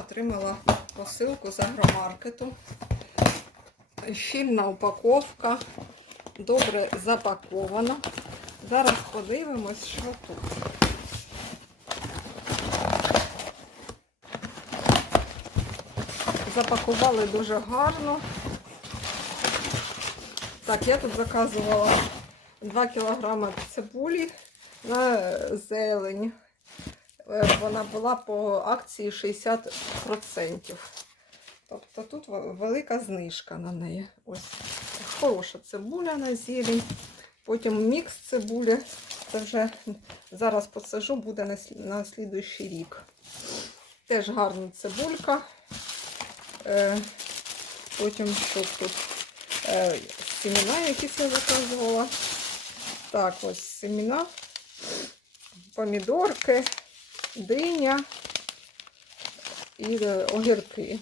отримала посилку з агромаркету. Щільна упаковка, добре запакована. Зараз подивимось, що тут. Запакували дуже гарно. Так, я тут заказувала 2 кг цибулі на зелень. Е, Вона була по акції 60%. Тобто тут велика знижка на неї. Ось хороша цибуля на зелень. Потім мікс цибулі. Це вже зараз посажу, буде на, на слідуючий рік. Теж гарна цибулька. Е, потім що тут? Е, семена якісь я заказувала. Так, ось семена, помідорки, диня і е, огірки.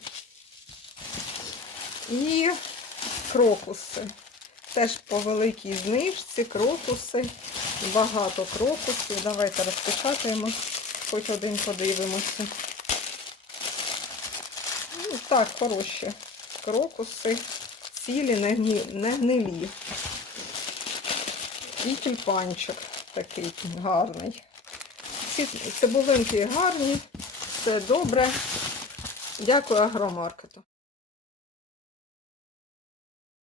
І крокуси. Теж по великій знижці крокуси. Багато крокусів. Давайте розпечатаємо, хоч один подивимося. Ну, так, хороші крокуси, цілі, не, гні, не гнилі. І тюльпанчик такий гарний. Ці цибулинки гарні, все добре. Дякую агромаркету.